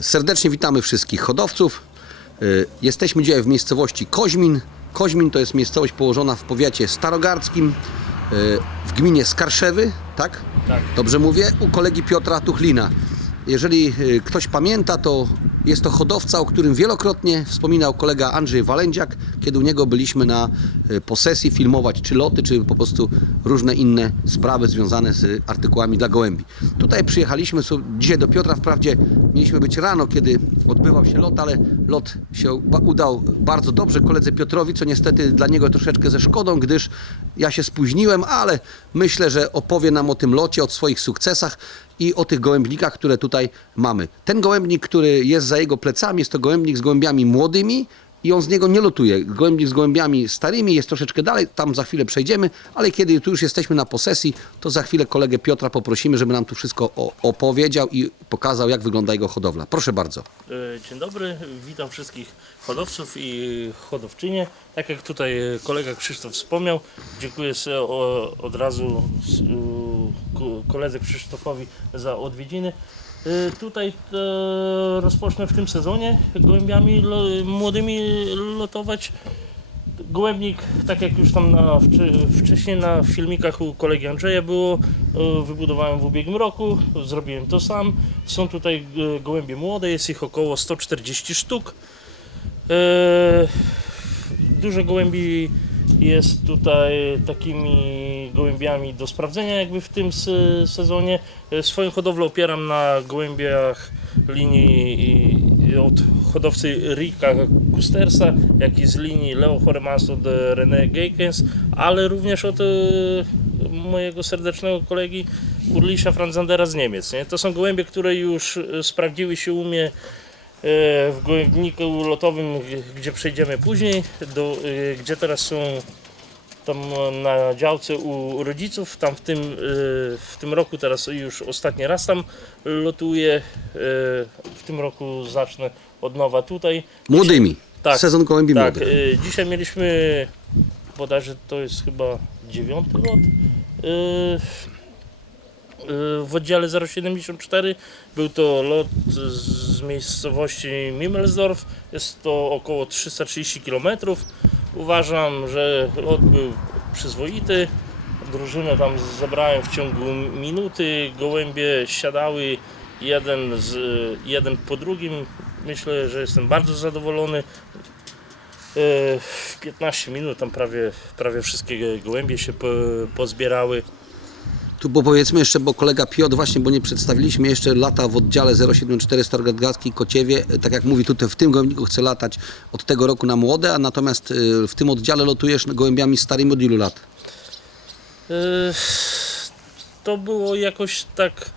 Serdecznie witamy wszystkich hodowców. Y, Jesteśmy dzisiaj w miejscowości Koźmin. Koźmin to jest miejscowość położona w powiecie starogardzkim, y, w gminie Skarszewy, tak? Tak. Dobrze mówię? U kolegi Piotra Tuchlina. Jeżeli y, ktoś pamięta, to jest to hodowca, o którym wielokrotnie wspominał kolega Andrzej Walędziak, kiedy u niego byliśmy na posesji filmować czy loty, czy po prostu różne inne sprawy związane z artykułami dla gołębi. Tutaj przyjechaliśmy dzisiaj do Piotra, wprawdzie mieliśmy być rano, kiedy odbywał się lot, ale lot się udał bardzo dobrze koledze Piotrowi, co niestety dla niego troszeczkę ze szkodą, gdyż ja się spóźniłem, ale myślę, że opowie nam o tym locie, o swoich sukcesach i o tych gołębnikach, które tutaj mamy. Ten gołębnik, który jest za jego plecami, jest to gołębnik z gołębiami młodymi i on z niego nie lotuje. Gołębnik z gołębiami starymi jest troszeczkę dalej, tam za chwilę przejdziemy, ale kiedy tu już jesteśmy na posesji, to za chwilę kolegę Piotra poprosimy, żeby nam tu wszystko opowiedział i pokazał, jak wygląda jego hodowla. Proszę bardzo. E, Dzień dobry, witam wszystkich hodowców i hodowczynie. Tak jak tutaj kolega Krzysztof wspomniał, dziękuję od razu koledze Krzysztofowi za odwiedziny. E, Tutaj e, rozpocznę w tym sezonie gołębiami młodymi lotować. Gołębnik, tak jak już tam na, wcze- wcześniej na filmikach u kolegi Andrzeja było, e, wybudowałem w ubiegłym roku, zrobiłem to sam. Są tutaj gołębie młode, jest ich około 140 sztuk. Dużo gołębi jest tutaj takimi gołębiami do sprawdzenia jakby w tym se- sezonie. E, Swoją hodowlę opieram na gołębiach linii od hodowcy Rika Kustersa, jak i z linii Leo Horemans od e, René Geikens, ale również od e, mojego serdecznego kolegi Urlisza Franzandera z Niemiec. Nie? To są gołębie, które już sprawdziły się u mnie w gołębniku lotowym, gdzie przejdziemy później, do, e, gdzie teraz są tam na działce u rodziców. Tam w tym, e, w tym roku teraz już ostatni raz tam lotuję. E, W tym roku zacznę od nowa tutaj. Młodymi. Tak. Sezon gołębi Tak, młodych. y, dzisiaj mieliśmy, bodajże to jest chyba dziewiąty lot, y, y, w oddziale 074. Był to lot z miejscowości Mimmelsdorf, jest to około 330 km. Uważam, że lot był przyzwoity. Drużynę tam zebrałem w ciągu minuty, gołębie siadały jeden, z, jeden po drugim. Myślę, że jestem bardzo zadowolony. E, W 15 minut tam prawie, prawie wszystkie gołębie się po, pozbierały. Tu bo powiedzmy jeszcze, bo kolega Piotr właśnie, bo nie przedstawiliśmy jeszcze lata w oddziale 074 Starogardgackiej Kociewie. Tak jak mówi tutaj w tym gołębniku chce latać od tego roku na młode, a natomiast y, w tym oddziale lotujesz gołębiami starymi od ilu lat? E, To było jakoś tak,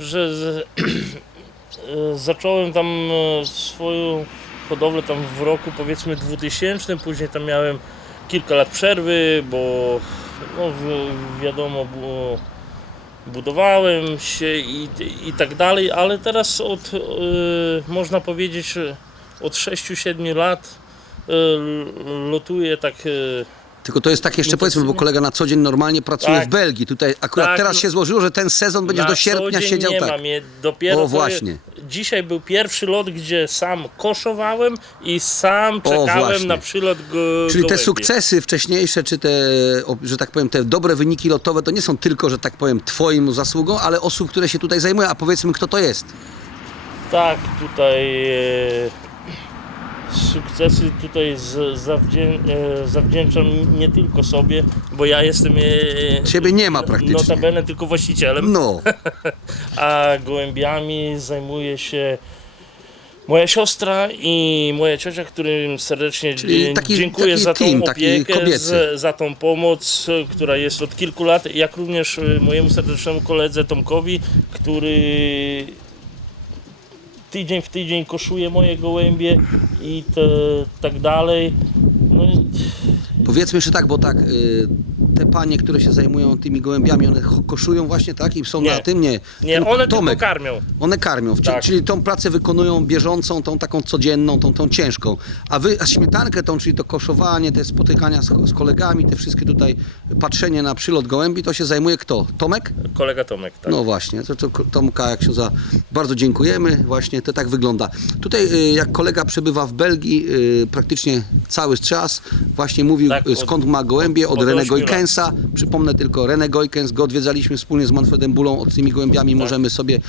że e, zacząłem tam e, swoją hodowlę tam w roku powiedzmy 2000, później tam miałem kilka lat przerwy, bo no, wi- wiadomo było budowałem się i, i tak dalej, ale teraz od, e, można powiedzieć, że od 6-7 lat e, lotuję tak e, Tylko to jest tak jeszcze powiedzmy, bo kolega na co dzień normalnie pracuje Tak. w Belgii. Tutaj akurat Tak, teraz no- się złożyło, że ten sezon będziesz Na do sierpnia co dzień siedział nie tak. mam je. Dopiero O, właśnie. Je, dzisiaj był pierwszy lot, gdzie sam koszowałem i sam czekałem właśnie. na przylot go, Czyli te gołębi. sukcesy wcześniejsze, czy te, o, że tak powiem, te dobre wyniki lotowe, to nie są tylko, że tak powiem, twoim zasługą, ale osób, które się tutaj zajmują, a powiedzmy, kto to jest. Tak, tutaj e, sukcesy tutaj z, zawdzię, e, zawdzięczam nie tylko sobie, bo ja jestem e, Ciebie nie ma praktycznie. notabene tylko właścicielem, No, a gołębiami zajmuje się moja siostra i moja ciocia, którym serdecznie taki- dziękuję taki za tą team, opiekę, kobiecy. za, tą pomoc, która jest od kilku lat, jak również e, mojemu serdecznemu koledze Tomkowi, który tydzień w tydzień koszuje moje gołębie i te, tak dalej. No, Powiedzmy jeszcze tak, bo tak, y, te panie, które się zajmują tymi gołębiami, one koszują właśnie tak i są Nie. na tym? Nie. Nie, Ten one Tomek, tylko karmią. One karmią, Czyli- Tak. czyli tą pracę wykonują bieżącą, tą taką codzienną, tą, tą ciężką. A wy, a śmietankę tą, czyli to koszowanie, te spotykania z, z kolegami, te wszystkie tutaj patrzenie na przylot gołębi, to się zajmuje kto? Tomek? Kolega Tomek, tak. No właśnie, to, to Tomka jak się za bardzo dziękujemy, właśnie to tak wygląda. Tutaj y, jak kolega przebywa w Belgii y, praktycznie cały czas, właśnie mówił Tak, y, od- skąd ma gołębie, od, od René ośmiu lat. Goikensa, przypomnę tylko René Goikens, go odwiedzaliśmy wspólnie z Manfredem Bulą, od tymi gołębiami Tak. możemy sobie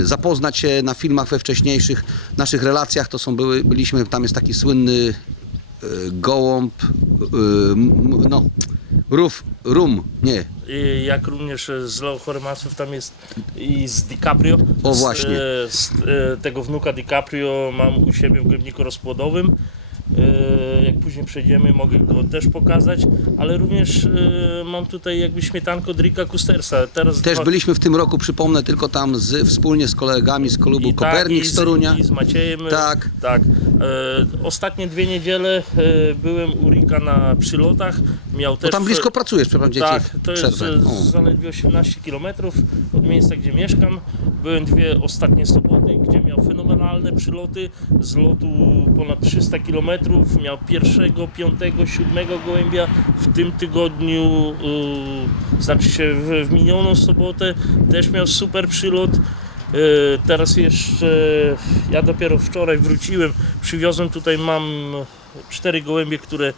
y, zapoznać się na filmach we wcześniejszych naszych relacjach, to są były, byliśmy, tam jest taki słynny y, gołąb, y, no, rów, rum, nie, I jak również z Leo Hormasów tam jest i z DiCaprio. O, Z, właśnie. Z, e, tego wnuka DiCaprio mam u siebie w głębniku rozpłodowym. E, Jak później przejdziemy, mogę go też pokazać, ale również e, mam tutaj jakby śmietanko od Ricka Kustersa. Teraz Też dwa- byliśmy w tym roku, przypomnę, tylko tam z, wspólnie z kolegami z klubu i tak, Kopernik i z Torunia. I z Maciejem. Tak. tak. E, ostatnie dwie niedziele e, byłem u Rika na przylotach. Miał Bo też tam blisko pracujesz, przepraszam, dzieci. Tak, to jest przerwę. zaledwie 18 km od miejsca, gdzie mieszkam. Byłem dwie ostatnie soboty, gdzie miał fenomenalne przyloty z lotu ponad 300 km. Miał pierwszego, piątego, siódmego gołębia w tym tygodniu, znaczy się w, w minioną sobotę też miał super przylot. E, Teraz jeszcze, ja dopiero wczoraj wróciłem, przywiozłem tutaj, mam cztery gołębie, które e,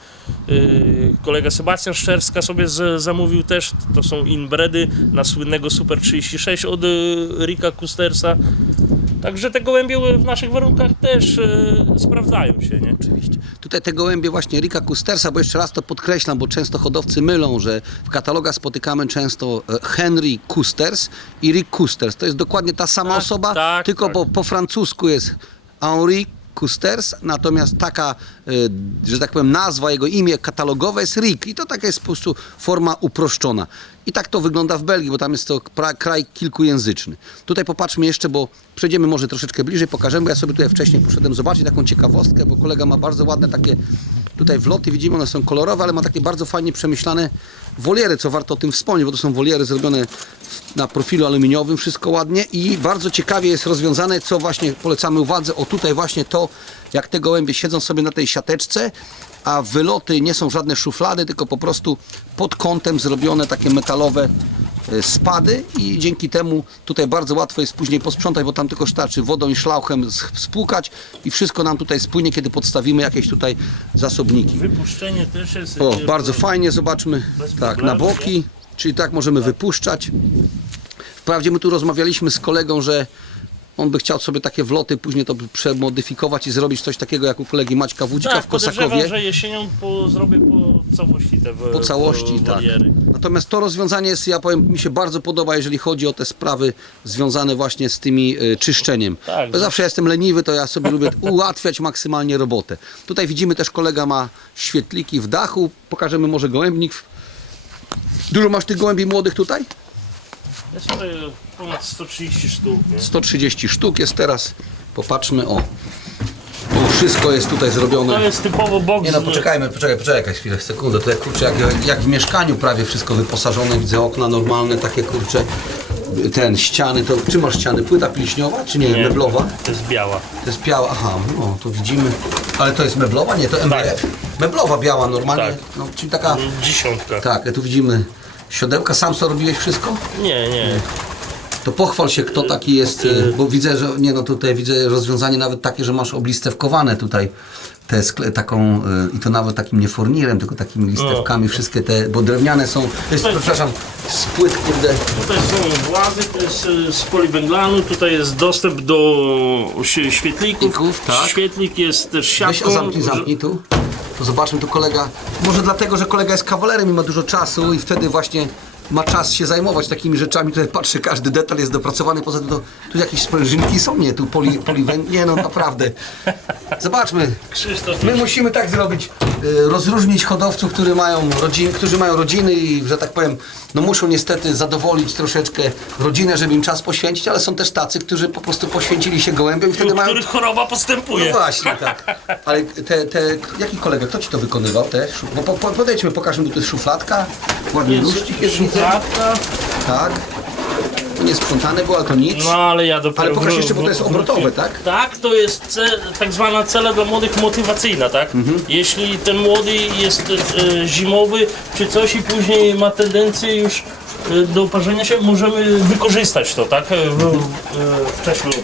kolega Sebastian Szczerska sobie zamówił też, to są inbredy na słynnego Super 36 od e, Rika Kustersa. Także te gołębie w naszych warunkach też sprawdzają się, nie? Oczywiście. Tutaj te gołębie właśnie Rika Kustersa, bo jeszcze raz to podkreślam, bo często hodowcy mylą, że w katalogach spotykamy często e, Henry Kusters i Rick Kusters. To jest dokładnie ta sama Tak, osoba, tak, tylko tak. Po, po francusku jest Henri Kusters, natomiast taka, e, że tak powiem, nazwa, jego imię katalogowe jest Rick i to taka jest po prostu forma uproszczona. I tak to wygląda w Belgii, bo tam jest to kraj kilkujęzyczny. Tutaj popatrzmy jeszcze, bo przejdziemy może troszeczkę bliżej, pokażemy, bo ja sobie tutaj wcześniej poszedłem zobaczyć taką ciekawostkę, bo kolega ma bardzo ładne takie tutaj wloty, widzimy, one są kolorowe, ale ma takie bardzo fajnie przemyślane woliery, co warto o tym wspomnieć, bo to są woliery zrobione na profilu aluminiowym, wszystko ładnie i bardzo ciekawie jest rozwiązane, co właśnie polecamy uwadze, o tutaj właśnie to, jak te gołębie siedzą sobie na tej siateczce, a wyloty nie są żadne szuflady, tylko po prostu pod kątem zrobione takie metalowe spady i dzięki temu tutaj bardzo łatwo jest później posprzątać, bo tam tylko starczy wodą i szlauchem spłukać i wszystko nam tutaj spłynie, kiedy podstawimy jakieś tutaj zasobniki. Wypuszczenie też jest... O, e, bardzo fajnie, zobaczmy. Tak, na boki, czyli tak możemy wypuszczać. Wprawdzie my tu rozmawialiśmy z kolegą, że on by chciał sobie takie wloty później to przemodyfikować i zrobić coś takiego jak u kolegi Maćka Wódzika Tak, w Kosakowie. że jesienią po, zrobię po całości te w, Po całości, w, tak. Natomiast to rozwiązanie jest, ja powiem, mi się bardzo podoba, jeżeli chodzi o te sprawy związane właśnie z tymi y, czyszczeniem. Tak. Bo zawsze jestem leniwy, to ja sobie lubię ułatwiać maksymalnie robotę. Tutaj widzimy też kolega ma świetliki w dachu. Pokażemy może gołębnik. Dużo masz tych gołębi młodych tutaj? Jest tutaj ponad 130 sztuk. Nie? 130 sztuk jest teraz. Popatrzmy, o. Tu wszystko jest tutaj zrobione. To jest typowo box. Nie no, poczekajmy, poczekaj, poczekaj chwilę, sekundę. To jak kurczę, jak, jak w mieszkaniu prawie wszystko wyposażone, widzę okna normalne, takie kurcze, ten, ściany, to czy masz ściany? Płyta pilśniowa, czy nie, Nie, meblowa? To jest biała. To jest biała, aha, no tu widzimy, ale to jest meblowa, nie, to MDF? Meblowa biała normalnie, Tak. no, czyli taka, Dziesiątka. tak, tu widzimy siodełka, sam co robiłeś wszystko? Nie, nie. To pochwal się, kto taki jest, y, bo widzę, że nie no tutaj widzę rozwiązanie nawet takie, że masz oblistewkowane tutaj te skle, taką y, i to nawet takim nie fornirem, tylko takimi listewkami, wszystkie te, bo drewniane są, to jest, przepraszam, z płyt, kurde, Tutaj są włazy, to jest e, z poliwęglanu, tutaj jest dostęp do świetlików. Świetlików, tak. Świetlik jest też weź siatką. a zamknij, zamknij tu, to zobaczmy tu kolega, może dlatego, że kolega jest kawalerem i ma dużo czasu i wtedy właśnie ma czas się zajmować takimi rzeczami, tutaj patrzę, każdy detal jest dopracowany, poza tym to, tu jakieś sprężynki są, nie, tu poli, nie no naprawdę, zobaczmy, Krzysztof, My musimy tak zrobić. Y, rozróżnić hodowców, którzy mają, rodzin, którzy mają rodziny i, że tak powiem, no muszą niestety zadowolić troszeczkę rodzinę, żeby im czas poświęcić, ale są też tacy, którzy po prostu poświęcili się gołębiom i wtedy U mają... których choroba No postępuje. właśnie, tak. Ale te, te, jaki kolega, kto ci to wykonywał? Te, szu- bo po, po, podejdźmy, pokażmy, tu to jest szufladka, ładny jest, widzę. szufladka. Tak. To nie sprzątane było, ale to nic. No ale ja dopiero... Ale pokaż wró- jeszcze, bo to jest obrotowe, wróciłem. tak? Tak, to jest tak zwana cela dla młodych motywacyjna, tak? Mhm. Jeśli ten młody jest e, zimowy czy coś i później ma tendencję już e, do parzenia się, możemy wykorzystać to, tak? E, W, e, w czasie lotu.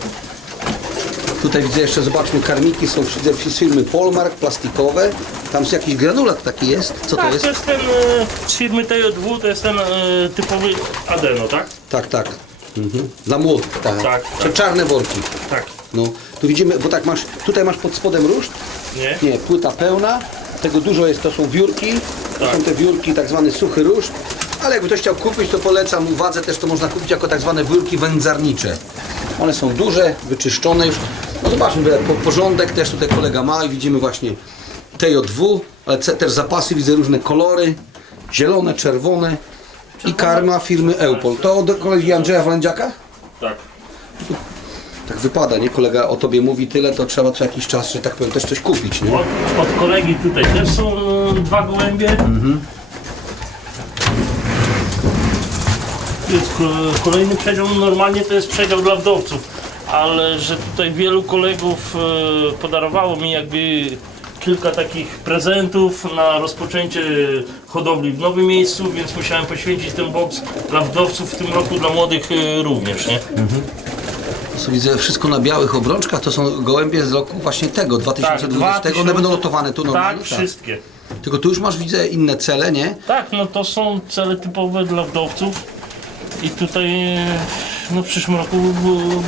Tutaj widzę jeszcze, zobaczmy, karmiki są widzę, z firmy Polmark, plastikowe. Tam jest jakiś granulat taki jest. Co to Tak, jest? to jest ten e, z firmy TJ2, to jest ten e, typowy adeno, tak? Tak, tak. Mhm. Dla młotów, tak. Tak, Czy tak. czarne worki. Tak. No, tu widzimy, bo tak masz, tutaj masz pod spodem ruszt, Nie? nie, płyta pełna, tego dużo jest, to są wiórki, to Tak. są te wiórki, tak zwany suchy ruszt, ale jakby ktoś chciał kupić, to polecam, uwadze też to można kupić jako tak zwane wiórki wędzarnicze. One są duże, wyczyszczone już, no zobaczmy, po- porządek też tutaj kolega ma i widzimy właśnie TJ2, ale ce- też zapasy, widzę różne kolory, zielone, czerwone i karma firmy Eupol. To od kolegi Andrzeja Walędziaka? Tak. Tak wypada, nie? Kolega o tobie mówi tyle, to trzeba co jakiś czas, że tak powiem, też coś kupić, nie? Od, od kolegi tutaj też są e, dwa gołębie. Tu Jest ko- kolejny przedział, normalnie to jest przedział dla wdowców, ale że tutaj wielu kolegów e, podarowało mi jakby kilka takich prezentów na rozpoczęcie hodowli w nowym miejscu, więc musiałem poświęcić ten boks dla wdowców w tym roku, dla młodych e, również, nie? Są, widzę wszystko na białych obrączkach, to są gołębie z roku właśnie tego, 2020. One 2000 będą lotowane tu normalnie? Tak, wszystkie. Tylko tu już masz, widzę, inne cele, nie? Tak, no to są cele typowe dla wdowców. I tutaj no w przyszłym roku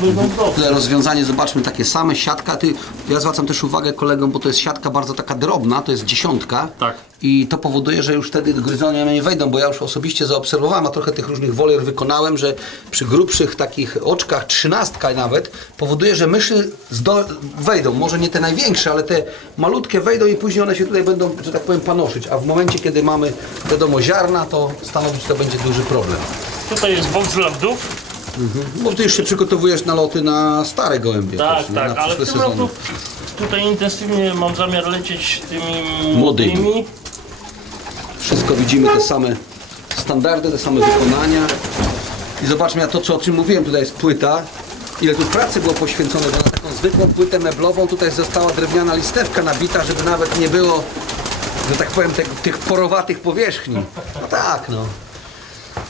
będą. Tutaj rozwiązanie, zobaczmy, takie same, siatka. Ty, ja zwracam też uwagę kolegom, bo to jest siatka bardzo taka drobna, to jest dziesiątka. Tak. I to powoduje, że już wtedy gryzonie nie wejdą, bo ja już osobiście zaobserwowałem, a trochę tych różnych wolier wykonałem, że przy grubszych takich oczkach, trzynastka nawet, powoduje, że myszy wejdą. Może nie te największe, ale te malutkie wejdą i później one się tutaj będą, że tak powiem, panoszyć. A w momencie, kiedy mamy, wiadomo, ziarna, to stanowić to będzie duży problem. Tutaj jest boks dla wdów. Bo ty już się przygotowujesz na loty na stare gołębie. Tak, też, nie? tak, na ale w przyszłe tym sezony. roku tutaj intensywnie mam zamiar lecieć tymi Młodymi. młodymi. Wszystko widzimy te same standardy, te same wykonania. I zobaczmy, ja to co o czym mówiłem, tutaj jest płyta. Ile tu pracy było poświęcone, bo na taką zwykłą płytę meblową tutaj została drewniana listewka nabita, żeby nawet nie było, że tak powiem, te, tych porowatych powierzchni. No tak, no.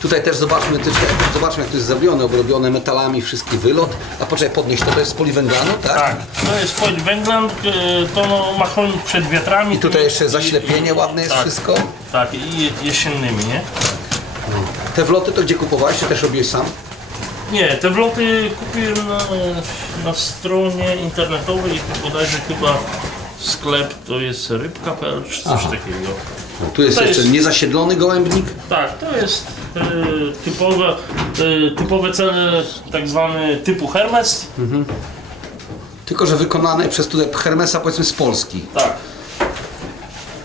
Tutaj też zobaczmy, zobaczmy jak to jest zrobione, obrobione metalami, wszystki wylot. A poczekaj, podnieść to, to jest z poliwęglanu, tak? Tak, to jest e, to no, ma chronić przed wiatrami. I tutaj jeszcze zaślepienie ładne jest tak, wszystko. Tak, i jesiennymi, nie? Te wloty to gdzie kupowałeś, czy też robiłeś sam? Nie, te wloty kupiłem na, na stronie internetowej, bodajże chyba sklep to jest rybka.pl czy coś Aha. takiego. Tu jest To jeszcze jest- niezasiedlony gołębnik. Tak, to jest e, typowe, e, typowe cele tak zwany typu Hermes. Tylko, że wykonane przez tutaj Hermesa powiedzmy z Polski. Tak.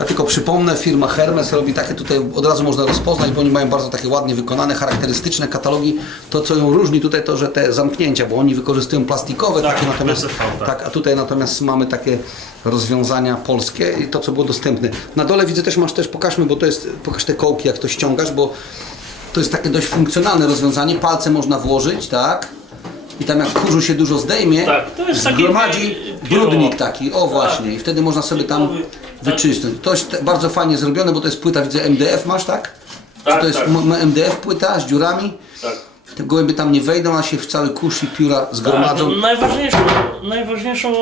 Ja tylko przypomnę, firma Hermes robi takie tutaj, od razu można rozpoznać, bo oni mają bardzo takie ładnie wykonane, charakterystyczne katalogi. To, co ją różni tutaj, to, że te zamknięcia, bo oni wykorzystują plastikowe Tak, takie, natomiast, tak. tak, a tutaj natomiast mamy takie rozwiązania polskie i to, co było dostępne. Na dole widzę też, masz też, pokażmy, bo to jest, pokaż te kołki, jak to ściągasz, bo to jest takie dość funkcjonalne rozwiązanie. Palce można włożyć, tak? I tam jak kurzu się dużo zdejmie, Tak, to jest taki taki, o właśnie, i wtedy można sobie tam Typowy, wyczyścić. To jest bardzo fajnie zrobione, bo to jest płyta, widzę MDF masz, tak? Tak, to jest tak. m- MDF płyta z dziurami. Tak. Te gołębie tam nie wejdą, a się w cały kurz i pióra zgromadzą. Tak, najważniejszą, najważniejszą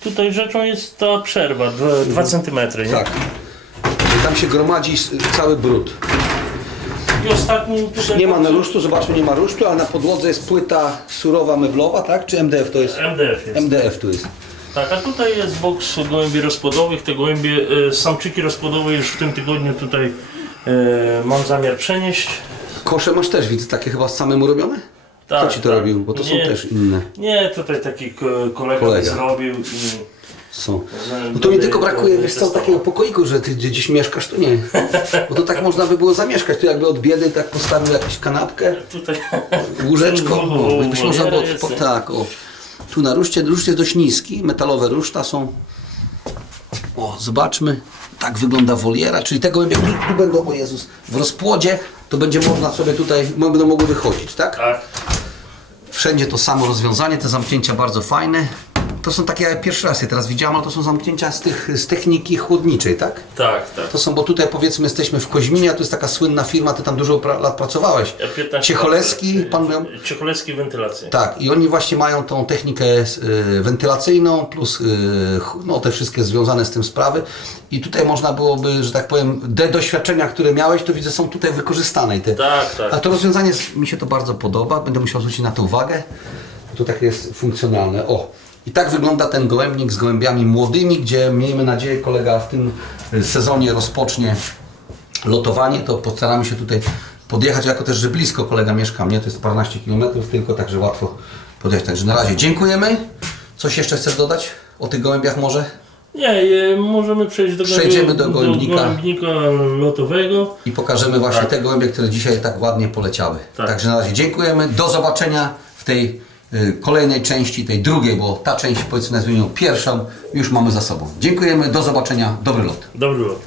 tutaj rzeczą jest ta przerwa, 2 cm. Nie? Tak. Tam się gromadzi s- cały brud. I ostatnim tutaj Nie ma na rusztu, zobaczmy, nie ma rusztu, ale na podłodze jest płyta surowa meblowa, tak? Czy MDF to jest? MDF jest. MDF tu jest. Tak, a tutaj jest boks gołębi rozpłodowych. Te gołębie, e, samczyki rozpłodowe już w tym tygodniu tutaj e, mam zamiar przenieść. Kosze masz też, widzę, takie chyba samemu robione? Kto Tak, ci to tak. robił? Bo to Nie. są też inne. Nie, tutaj taki ko- kolega, Kolega. zrobił i Są. No to mi tylko brakuje, wiesz co, takiego pokoiku, że ty gdzie- gdzieś mieszkasz, to nie. Bo to tak można by było zamieszkać. Tu jakby od biedy tak postawił jakąś kanapkę, Tutaj łóżeczko, Ten no, byś można było, woliera po, jest. tak, o. Tu na ruszcie, jest dość niski, metalowe ruszta są. O, zobaczmy, tak wygląda woliera, czyli te gołębie, tu, tu będą, o Jezus, w rozpłodzie, to będzie można sobie tutaj, będą mogły wychodzić, tak? tak. Wszędzie to samo rozwiązanie, te zamknięcia bardzo fajne. To są takie, ja pierwszy raz je teraz widziałem, ale to są zamknięcia z, tych, z techniki chłodniczej, tak? Tak, tak. To są, bo tutaj powiedzmy jesteśmy w Koźminie, a to jest taka słynna firma, ty tam dużo pra- lat pracowałeś. Ja 15 Ciecholewski, lat, pan miał? Ciecholewski wentylacja. Tak, i oni właśnie mają tą technikę y, wentylacyjną, plus y, no, te wszystkie związane z tym sprawy. I tutaj można byłoby, że tak powiem, te doświadczenia, które miałeś, to widzę, są tutaj wykorzystane. I te, Tak, tak. A to rozwiązanie, mi się to bardzo podoba, będę musiał zwrócić na to uwagę. To tak jest funkcjonalne. O, i tak wygląda ten gołębnik z gołębiami młodymi, gdzie miejmy nadzieję kolega w tym y, sezonie rozpocznie lotowanie, to postaramy się tutaj podjechać, jako też, że blisko kolega mieszka mnie, to jest paręnaście kilometrów tylko, także łatwo podjechać. Także na razie dziękujemy. Coś jeszcze chcesz dodać o tych gołębiach może? Nie, e, możemy przejść do, Przejdziemy do gołębnika. do gołębnika lotowego. I pokażemy właśnie Tak. te gołębie, które dzisiaj tak ładnie poleciały. Tak. Także na razie dziękujemy. Do zobaczenia w tej kolejnej części, tej drugiej, bo ta część powiedzmy nazwijmy ją pierwszą, już mamy za sobą. Dziękujemy, do zobaczenia, dobry lot. Dobry lot.